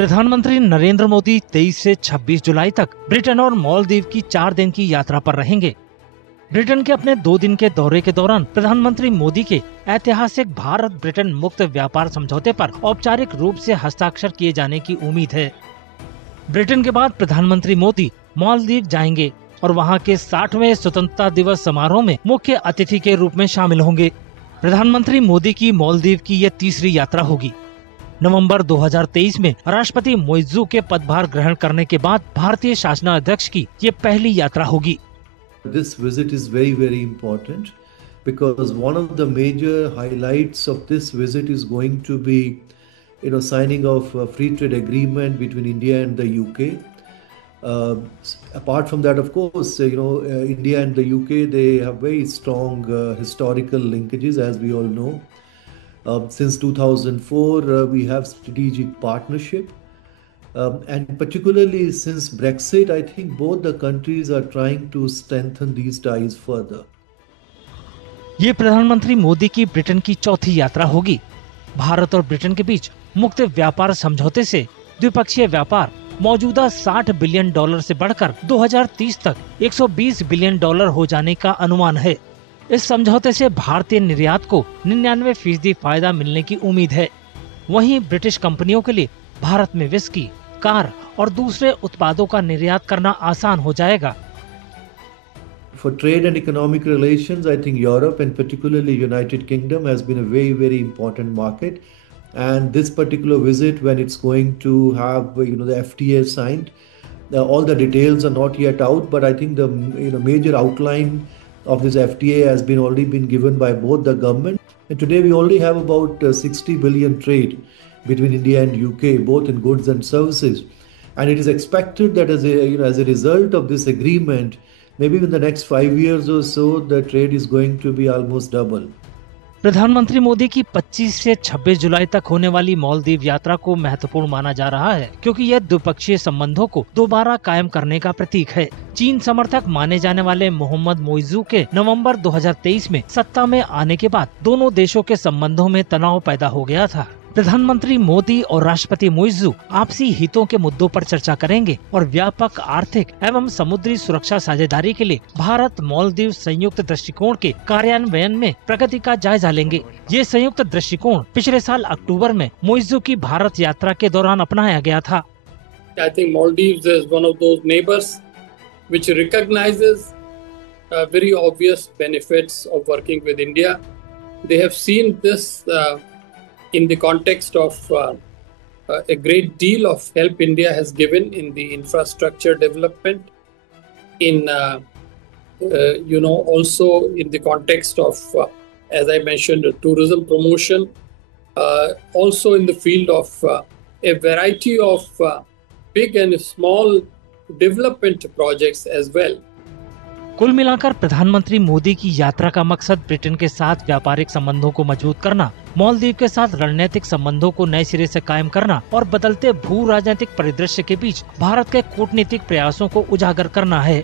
प्रधानमंत्री नरेंद्र मोदी 23 से 26 जुलाई तक ब्रिटेन और मालदीव की 4 दिन की यात्रा पर रहेंगे। ब्रिटेन के अपने 2 दिन के दौरे के दौरान प्रधानमंत्री मोदी के ऐतिहासिक भारत ब्रिटेन मुक्त व्यापार समझौते पर औपचारिक रूप से हस्ताक्षर किए जाने की उम्मीद है। ब्रिटेन के बाद प्रधानमंत्री मोदी मालदीव जाएंगे और वहां के 60वें स्वतंत्रता दिवस समारोह में मुख्य अतिथि के रूप में शामिल होंगे। प्रधानमंत्री मोदी की मालदीव की यह तीसरी यात्रा होगी। नवंबर 2023 में राष्ट्रपति मोइज़ू के पदभार ग्रहण करने के बाद भारतीय शासनाध्यक्ष की ये पहली यात्रा होगी। This visit is very important because one of the major highlights of this visit is going to be, signing of a free trade agreement between India and the UK. Apart from that, of course, India and the UK, they have very strong historical linkages, as we all know. Since 2004, we have strategic partnership. And particularly since Brexit, I think both the countries are trying to strengthen these ties further. ये प्रधानमंत्री मोदी की Britain की चौथी यात्रा होगी। भारत और Britain के बीच मुक्त व्यापार समझौते से द्विपक्षीय व्यापार मौजूदा $60 बिलियन से बढ़कर 2030 तक $120 बिलियन हो जाने का अनुमान है। इस समझौते से भारतीय निर्यात को 99% फायदा मिलने की उम्मीद है। वहीं ब्रिटिश कंपनियों के लिए भारत में विस्की, कार और दूसरे उत्पादों का निर्यात करना आसान हो जाएगा। For trade and economic relations, I think Europe and particularly United Kingdom has been a very important market. And this particular visit, when it's going to have the FTA signed, all the details are not yet out, but I think the major outline of this FTA has already been given by both the government. And today we already have about 60 billion trade between India and UK, both in goods and services. And it is expected that as a result of this agreement, maybe in the next 5 years or so, the trade is going to be almost double. प्रधानमंत्री मोदी की 25 से 26 जुलाई तक होने वाली मालदीव यात्रा को महत्वपूर्ण माना जा रहा है, क्योंकि यह द्विपक्षीय संबंधों को दोबारा कायम करने का प्रतीक है। चीन समर्थक माने जाने वाले मोहम्मद मोइज़ू के नवंबर 2023 में सत्ता में आने के बाद दोनों देशों के संबंधों में तनाव पैदा हो गया था। प्रधानमंत्री मोदी और राष्ट्रपति मोइज़ू आपसी हितों के मुद्दों पर चर्चा करेंगे और व्यापक आर्थिक एवं समुद्री सुरक्षा साझेदारी के लिए भारत मालदीव संयुक्त दृष्टिकोण के कार्यान्वयन में प्रगति का जायजा लेंगे। ये संयुक्त दृष्टिकोण पिछले साल अक्टूबर में मोइज़ू की भारत यात्रा के दौरान अपनाया गया था। I think Maldives is one of those neighbors which recognizes very obvious benefits of working with India. They have seen this in the context of a great deal of help India has given in the infrastructure development, in also in the context of, as I mentioned, tourism promotion, also in the field of a variety of big and small development projects as well. कुल मिलाकर प्रधानमंत्री मोदी की यात्रा का मकसद Britain के साथ व्यापारिक संबंधों को मजबूत करना, मालदीव के साथ रणनीतिक संबंधों को नए सिरे से कायम करना और बदलते भू राजनीतिक परिदृश्य के बीच भारत के कूटनीतिक प्रयासों को उजागर करना है।